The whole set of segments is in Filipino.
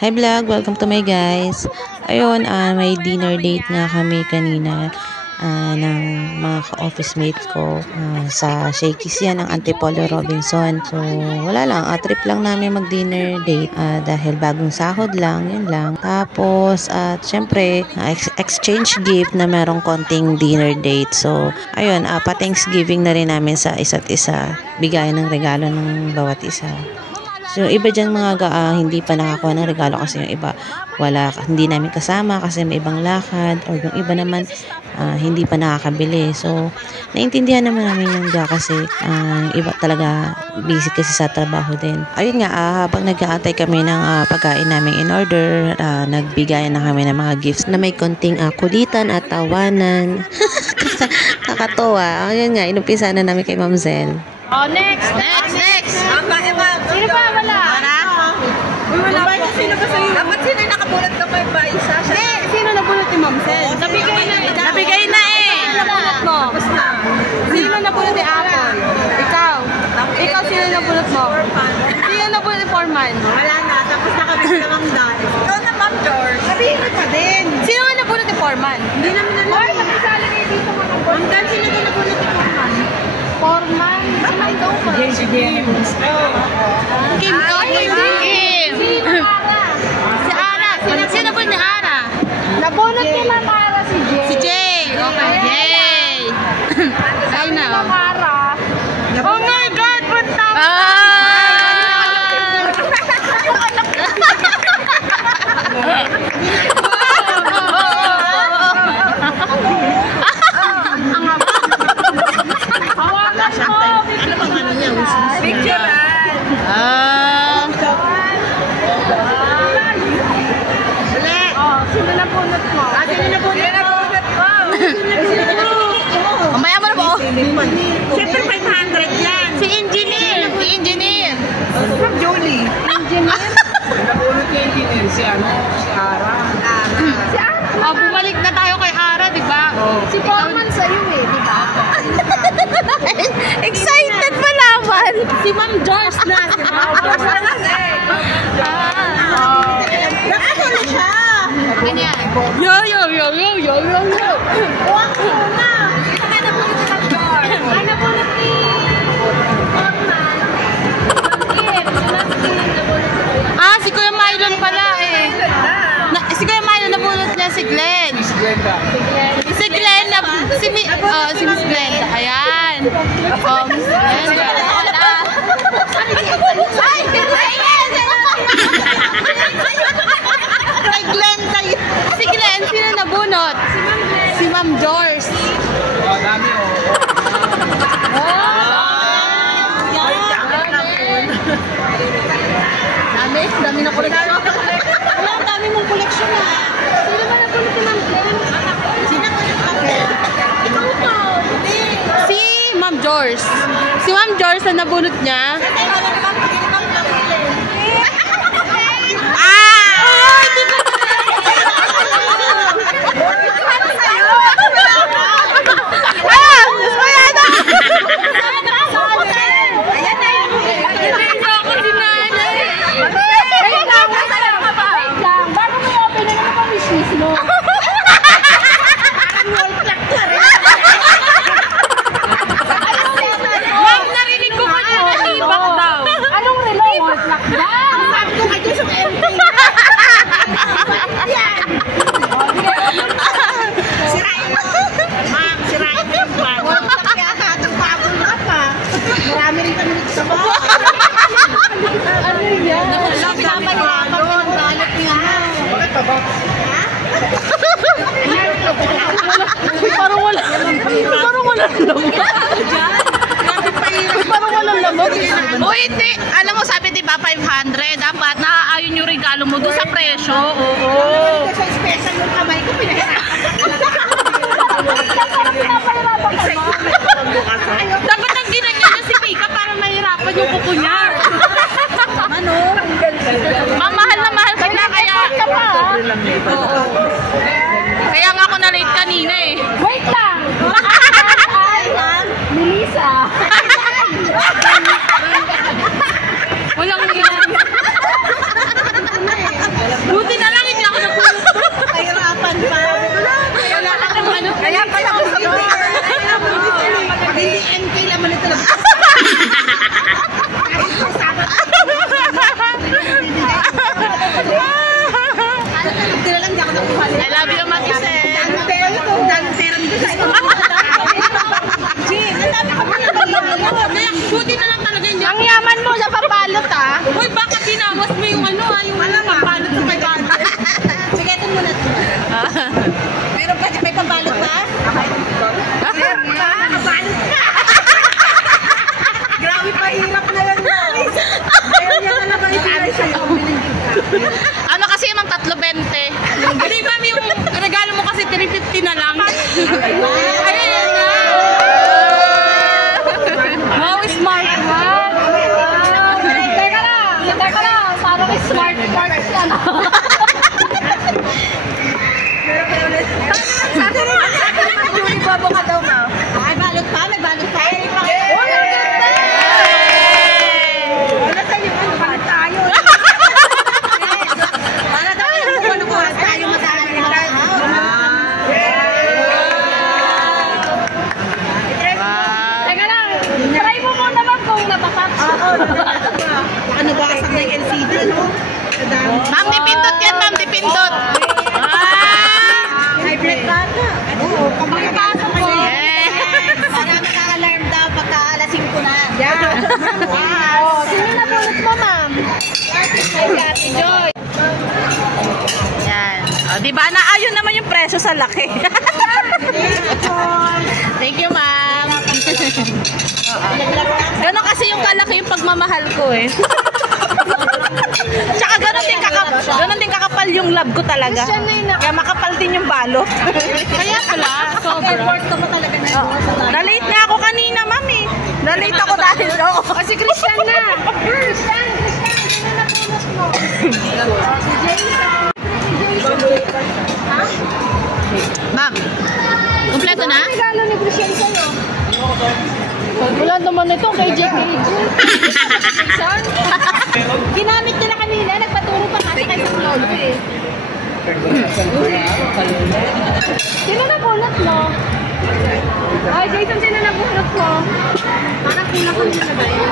Hi vlog! Welcome to my guys. Ayun, may dinner date nga kami kanina ng mga ka-office mates ko sa Shakey's yan, ng Antipolo Robinson. So, wala lang. Trip lang namin mag-dinner date dahil bagong sahod lang, yun lang. Tapos, at syempre, exchange gift na merong konting dinner date. So, ayun, pa-Thanksgiving na rin namin sa isa't isa. Bigayan ng regalo ng bawat isa. So, iba dyan mga hindi pa nakakuha ng regalo kasi yung iba hindi namin kasama kasi may ibang lakad, or yung iba naman hindi pa nakakabili. So, naintindihan naman namin yung kasi iba talaga busy kasi sa trabaho din. Ayun nga, habang nag-aantay kami ng pagkain namin in order, nagbigayan na kami ng mga gifts na may konting kulitan at tawanan. Kakatuwa. Ayun nga, inumpisa na namin kay Ma'am Zel. Oh, next! Sino pa? Wala. Wala po. Sino ba sa'yo? Dapat sino yung nakabulot ka pa ba isa? Sino nabulot ni Ma'am Zel? Nabigay na eh. Sino nabulot mo? Tapos na. Sino nabulot ni Apple? Ikaw. Ikaw sino nabulot mo? Sino nabulot ni Foreman? Wala na. Tapos nakabigay na Ma'am Dan. Ikaw na Ma'am George. Sabihin mo pa din. Sino nga nabulot ni Foreman? Hindi namin alam. Hoy, makisali kayo dito mga boss. Ma'am Dan, sino na nabulot ni Foreman? Foreman? Sino ikaw pa? Kim. Kim. Si Ara. Sino po ni Ara? Nabunot ni Ma'am Ara si Jay. Si Jay. Okay. Yay! Ay na. Ma'am Ara. Oh my God! Punta mo! Mamaya mo na po. Siyempre 500 yan. Si Engineer. From Jolie. Engineer? Nabunot yung Engineer. Si Ara. Si Ara? Bumalik na tayo kay Ara, di ba? Si Foreman sa'yo eh, di ba? Excited pa naman. Si Ma'am George na. Si Ma'am George na kasi. Nakano na siya. Ganyan. Yo. Huwag ko na. Sino ka nabunot ni Ma'am George? Ay, nabunot ni Foreman. Si Kuya Mylon pala eh. Si Kuya Mylon nabunot niya si Glenn. Si Glenn na si Miss Glenda. Ayan. Miss Glenda. Si Glenn, sino nabunot? Si Ma'am George. Dami na koleksyon. Ang dami mong koleksyon na. Sino ba nabunot ni Ma'am Glenn? Sino ba nabunot? Ikaw pa. Si Ma'am George. Si Ma'am George na nabunot niya. O hindi, alam mo sabi diba 500, dapat naaayon yung regalo mo doon sa presyo. Oo. Special yung kamay ko, dapat ang ginanyan niya si Pika para mahirapan yung kuko niya. Mahal na mahal ka na kaya. Kaya nga ako na-late kanina eh. Wait lang. Melissa. Walang yan. love you, Mag-Isel. Buti na lang talaga hindi. Ang yaman mo sa papalot ah. Uy, baka tinamos mo yung yung papalot sa may balot. Sige, ito muna. Meron pa may pabalot pa? Meron pa? Pabalot ka! Grabe pa, hirap na yan. Meron yan talaga yung sa'yo. Ano kasi ma'am, 3.20. Hindi ma'am, yung regalo mo kasi 3.50 na lang. Ayan na. Wow, smart man. Teka lang. Parang smart parts ka na. Bobo ka daw, ma'am. Ay, balot pa? May balot pa? Oh, wala tayo yung balot tayo. Wala tayo yung balot tayo masala. Teka lang. Try mo muna ma'am kung napapat. Ano ba kasang na yung LCD, no? Ma'am, dipindot yan, ma'am. Dipindot. Ay, break ka na. Oo, pagkakasok ko. Para maka-alarm daw pagka alas 5 na. Wow. Sino na bulot mo, ma'am? Ate Joy. Yan. O, diba? Naayon naman yung presyo sa laki. Thank you, ma'am. Ganon kasi yung kalaki yung pagmamahal ko eh. Tsaka ganon din kakapal yung love ko talaga. Kaya makapal din yung balot. Kaya pala, sobra. Na-late nga ako kanina, mami. Na-late ako dahil doon. Kasi Christian na. Christian, ma'am, kumpleto na? Regalo ni Christian sa'yo. Wala naman ito kay JKJ. Ginamit nila kanina, nagpaturo pa kasi kay sa lolo eh. Sino na bunot mo? Ay, Jason, sino na bunot mo? Parang kulang ko nila ba yun?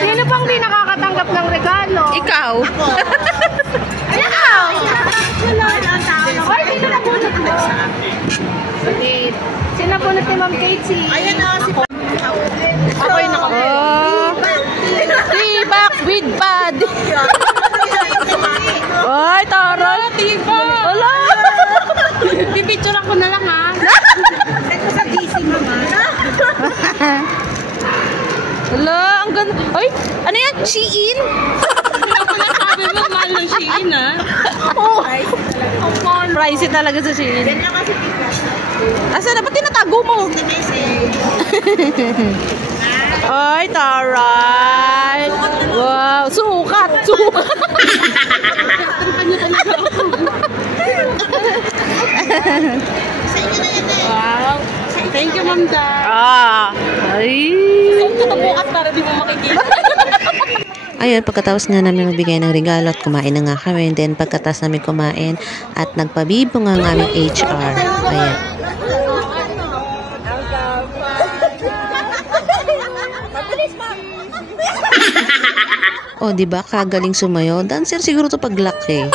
Sino pang di nakakatanggap ng regalo? Ikaw. Ako. Ikaw. Ay, sino na bunot mo? Sino na bunot ni Ma'am Casey? Ayan na, si ako yung nakabunot. Tibak with body. Ay, taray. Tibak. Wala. Bibicturean ko na lang ha. Send ko sa DC, mama. Wala, ang ganda. Ay, ano yan? Shein? Sabi mo, mahal ng Shein ha? Oo. Pricey talaga sa Shein. Ganyan kasi tigas. Asa na? Ba't tinatago mo? Ay, taray. Wow, sukat. Sukat. Wow. Thank you, Ma'am Da. Ay. Bukas para di mo makikita. Ayun, pagkatapos nga namin magbigay ng regalo at kumain na nga kami. And then pagkatapos namin kumain at nagpabibo nga ng aming HR. Ayan. O, diba? Kagaling sumayo. Dancer siguro to paglaki.